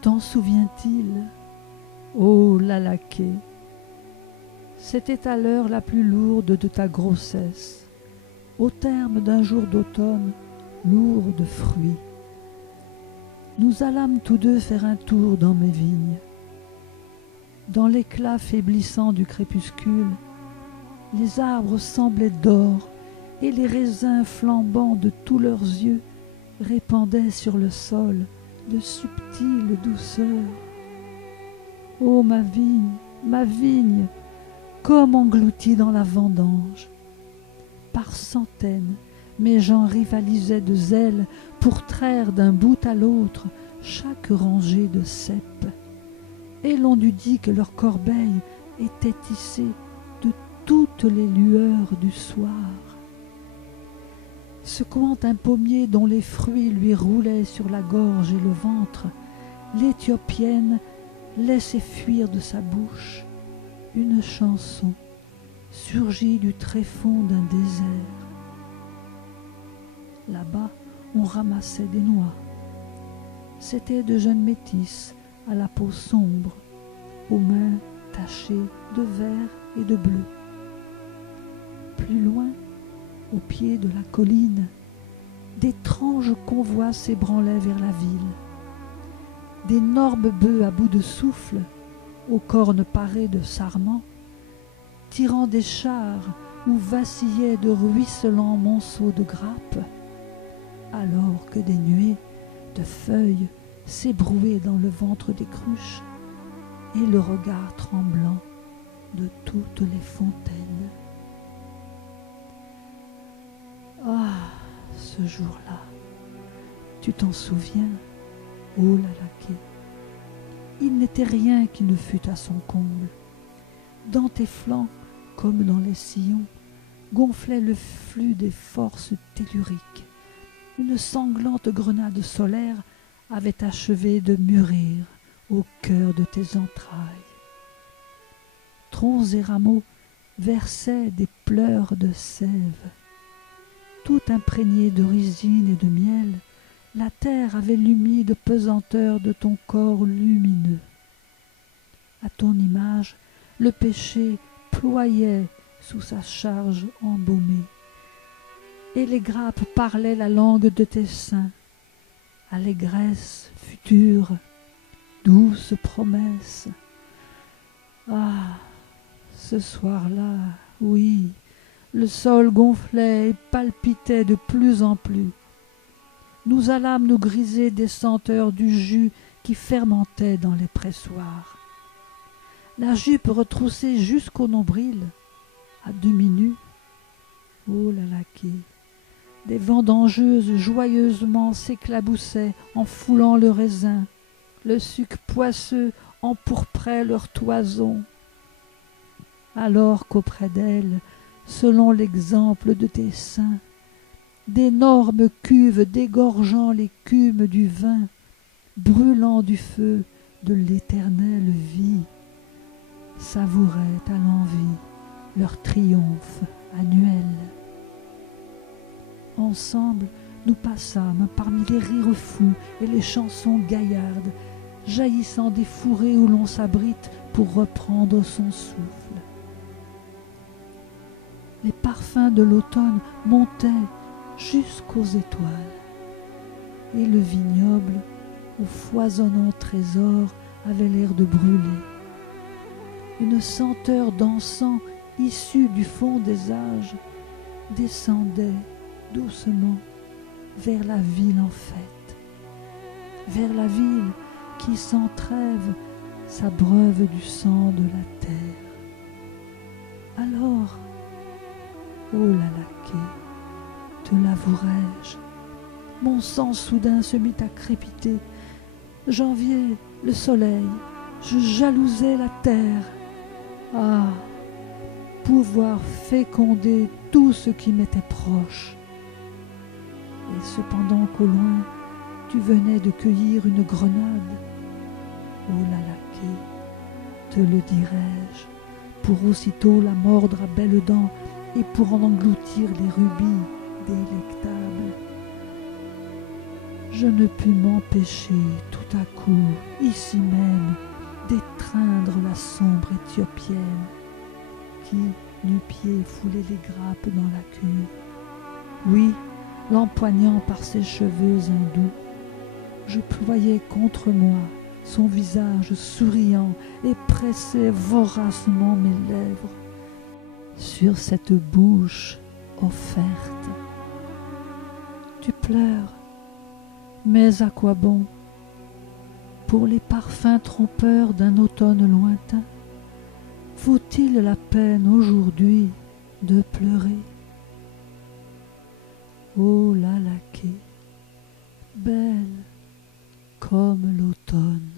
T'en souvient-il, ô Lalaké? C'était à l'heure la plus lourde de ta grossesse, au terme d'un jour d'automne lourd de fruits. Nous allâmes tous deux faire un tour dans mes vignes. Dans l'éclat faiblissant du crépuscule, les arbres semblaient d'or et les raisins flambants de tous leurs yeux répandaient sur le sol de subtiles douceurs. Ô ma vigne, comme engloutie dans la vendange! Par centaines, mes gens rivalisaient de zèle pour traire d'un bout à l'autre chaque rangée de cèpes. Et l'on eût dit que leur corbeille était tissée de toutes les lueurs du soir. Secouant un pommier dont les fruits lui roulaient sur la gorge et le ventre, l'Éthiopienne laissait fuir de sa bouche une chanson surgie du tréfonds d'un désert. Là-bas, on ramassait des noix. C'étaient de jeunes métisses à la peau sombre, aux mains tachées de vert et de bleu. Plus loin, au pied de la colline, d'étranges convois s'ébranlaient vers la ville. D'énormes bœufs à bout de souffle, aux cornes parées de sarments, tirant des chars où vacillaient de ruisselants monceaux de grappes, alors que des nuées de feuilles s'ébrouaient dans le ventre des cruches et le regard tremblant de toutes les fontaines. Ah, ce jour-là, tu t'en souviens, ô Lalaké? Il n'était rien qui ne fût à son comble. Dans tes flancs, comme dans les sillons, gonflait le flux des forces telluriques. Une sanglante grenade solaire avait achevé de mûrir au cœur de tes entrailles. Troncs et rameaux versaient des pleurs de sève. Tout imprégnée de résine et de miel, la terre avait l'humide pesanteur de ton corps lumineux. À ton image, le péché ployait sous sa charge embaumée, et les grappes parlaient la langue de tes seins. Allégresse future, douce promesse. Ah, ce soir-là, oui, le sol gonflait et palpitait de plus en plus. Nous allâmes nous griser des senteurs du jus qui fermentait dans les pressoirs. La jupe retroussée jusqu'au nombril, à demi nue. Oh Lalaké, des vendangeuses joyeusement s'éclaboussaient en foulant le raisin, le suc poisseux empourprait leur toison, alors qu'auprès d'elles, selon l'exemple de tes seins, d'énormes cuves dégorgeant l'écume du vin, brûlant du feu de l'éternelle vie, savouraient à l'envi leur triomphe annuel. Ensemble, nous passâmes parmi les rires fous et les chansons gaillardes, jaillissant des fourrés où l'on s'abrite pour reprendre son souffle. Les parfums de l'automne montaient jusqu'aux étoiles, et le vignoble, au foisonnant trésor, avait l'air de brûler. Une senteur d'encens issue du fond des âges descendait doucement vers la ville en fête, vers la ville qui sans trêve s'abreuve du sang de la terre. Alors, ô Lalaké, te l'avouerai-je, mon sang soudain se mit à crépiter. J'enviais le soleil, je jalousais la terre. Ah, pouvoir féconder tout ce qui m'était proche. Et cependant qu'au loin, tu venais de cueillir une grenade, ô Lalaké, te le dirai-je, pour aussitôt la mordre à belles dents et pour en engloutir les rubis délectables. je ne pus m'empêcher tout à coup, ici même, d'étreindre la sombre Éthiopienne, qui, nu-pied, foulait les grappes dans la cuve. Oui, l'empoignant par ses cheveux hindous, je voyais contre moi son visage souriant et pressait voracement mes lèvres sur cette bouche offerte. Tu pleures, mais à quoi bon? Pour les parfums trompeurs d'un automne lointain, vaut-il la peine aujourd'hui de pleurer? Ô Lalakée, belle comme l'automne.